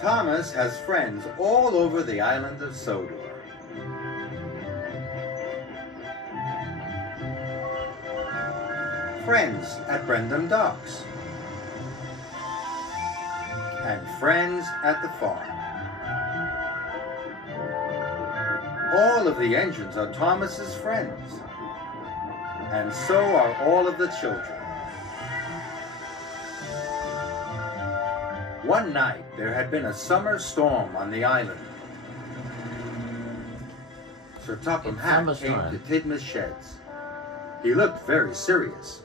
Thomas has friends all over the island of Sodor. Friends at Brendam Docks. And friends at the farm. All of the engines are Thomas's friends. And so are all of the children. One night, there had been a summer storm on the island. Sir Topham Hatt came to Tidmouth Sheds. He looked very serious.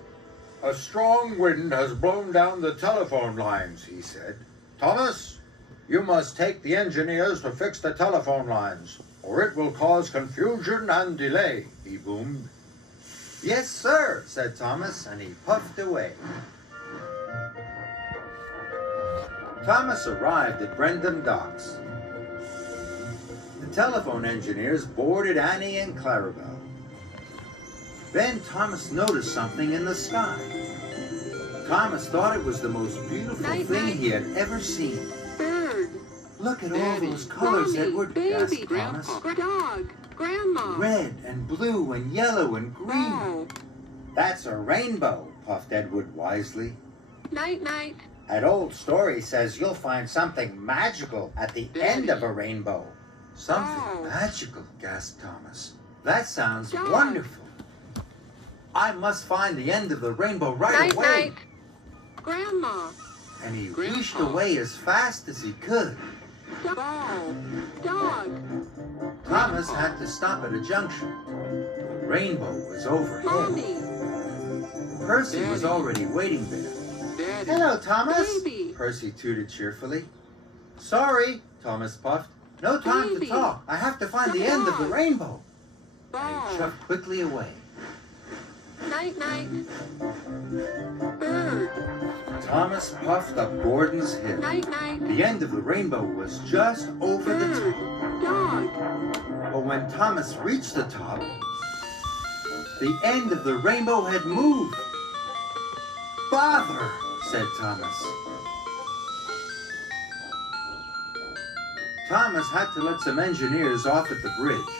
"A strong wind has blown down the telephone lines," he said. "Thomas, you must take the engineers to fix the telephone lines, or it will cause confusion and delay," he boomed. "Yes, sir," said Thomas, and he puffed away. Thomas arrived at Brendam Docks. The telephone engineers boarded Annie and Clarabelle. Then Thomas noticed something in the sky. Thomas thought it was the most beautiful thing he had ever seen. Bird. "Look at all those colors, Mommy, Edward," baby, gasped Thomas. Grandpa, dog, Grandma. "Red and blue and yellow and green." Oh. "That's a rainbow," puffed Edward wisely. Night, night. "That old story says you'll find something magical at the end of a rainbow." "Something magical," gasped Thomas. "That sounds Dog. wonderful. I must find the end of the rainbow right Night, away." night. Grandma. And he Grandpa. reached away as fast as he could. Ball. Dog. Thomas had to stop at a junction. The rainbow was overhead. Mommy. Percy was Daddy. already waiting there. Daddy. "Hello, Thomas," Baby. Percy tooted cheerfully. "Sorry," Thomas puffed. "No time Baby. to talk. I have to find the end of the Dog. rainbow." And Ball. he shoved quickly away. Night, night. Bird. Thomas puffed up Gordon's Hill. Night, night. The end of the rainbow was just over the Bird. top. Dog. But when Thomas reached the top, the end of the rainbow had moved. "Bother," said Thomas. Thomas had to let some engineers off at the bridge.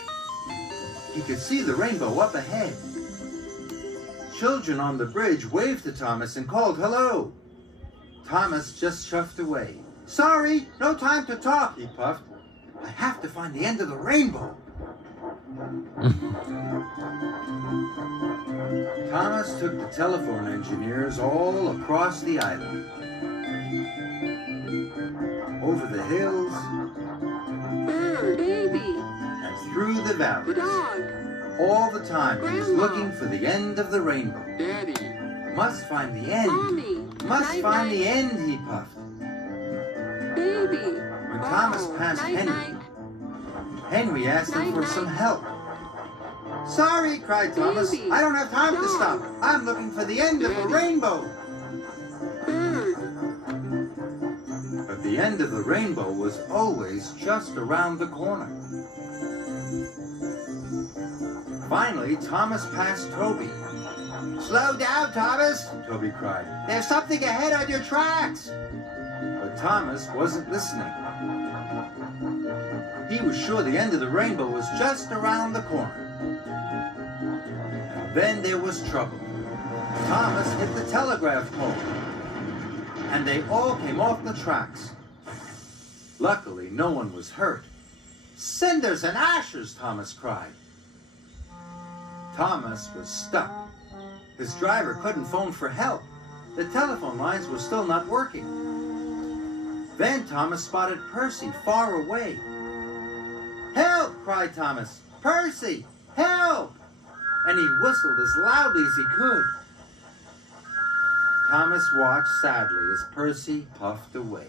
He could see the rainbow up ahead. Children on the bridge waved to Thomas and called hello. Thomas just shoved away. "Sorry, no time to talk," he puffed. "I have to find the end of the rainbow." Thomas took the telephone engineers all across the island. Over the hills Bird. Baby. and through the valleys. Dog. All the time he was Grandma. looking for the end of the rainbow. Daddy. "Must find the end. Mommy. Must Night, find night. the end," he puffed. Baby. When Thomas passed Night, Henry, night. Henry asked him for Night, some night. help. "Sorry," cried Thomas. Baby. "I don't have time to Dog. stop. I'm looking for the end of the Daddy. rainbow." Bird. But the end of the rainbow was always just around the corner. Finally, Thomas passed Toby. "Slow down, Thomas," Toby cried. "There's something ahead on your tracks." But Thomas wasn't listening. He was sure the end of the rainbow was just around the corner. And then there was trouble. Thomas hit the telegraph pole, and they all came off the tracks. Luckily, no one was hurt. "Cinders and ashes!" Thomas cried. Thomas was stuck. His driver couldn't phone for help. The telephone lines were still not working. Then Thomas spotted Percy far away. "Help!" cried Thomas. "Percy! Help!" And he whistled as loudly as he could. Thomas watched sadly as Percy puffed away.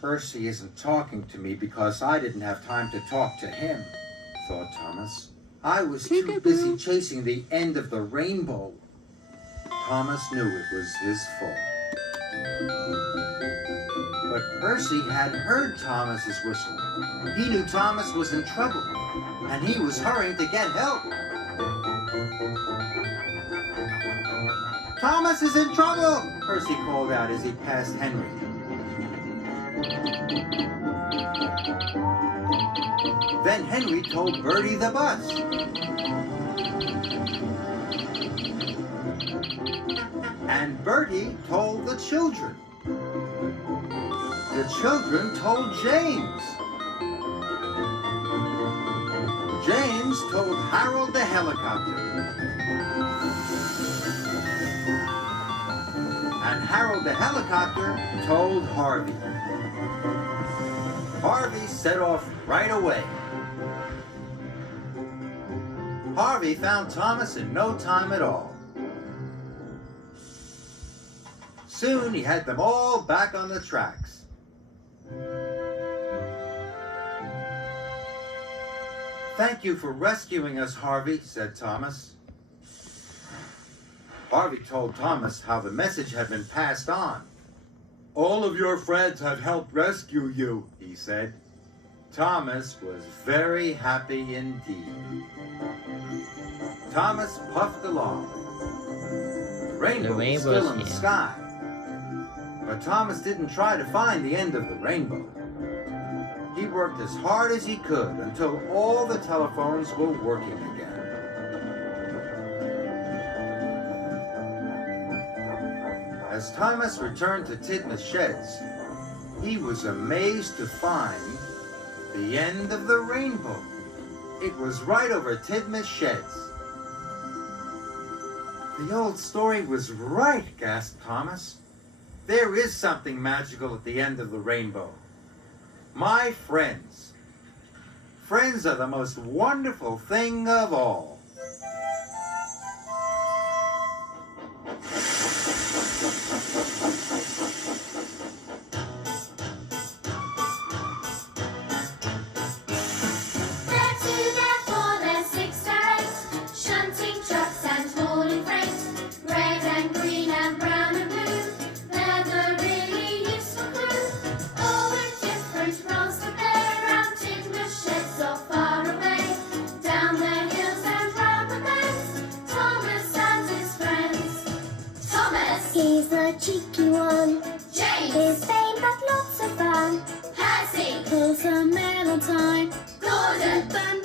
"Percy isn't talking to me because I didn't have time to talk to him," thought Thomas. "I was too busy chasing the end of the rainbow." Thomas knew it was his fault. But Percy had heard Thomas's whistle. He knew Thomas was in trouble, and he was hurrying to get help. "Thomas is in trouble!" Percy called out as he passed Henry. Then Henry told Bertie the bus. And Bertie told the children. The children told James. James told Harold the helicopter. And Harold the helicopter told Harvey. Harvey set off right away. Harvey found Thomas in no time at all. Soon he had them all back on the tracks. "Thank you for rescuing us, Harvey," said Thomas. Harvey told Thomas how the message had been passed on. "All of your friends have helped rescue you," he said. Thomas was very happy indeed. Thomas puffed along. The rainbow was still in the sky. But Thomas didn't try to find the end of the rainbow. He worked as hard as he could until all the telephones were working again. As Thomas returned to Titmus Sheds, he was amazed to find the end of the rainbow. It was right over Titmus Sheds. "The old story was right," gasped Thomas. "There is something magical at the end of the rainbow. My friends. Friends are the most wonderful thing of all." He's the cheeky one. James. His vain but lots of fun. Percy. Pulls a mail on time. Gordon. Burn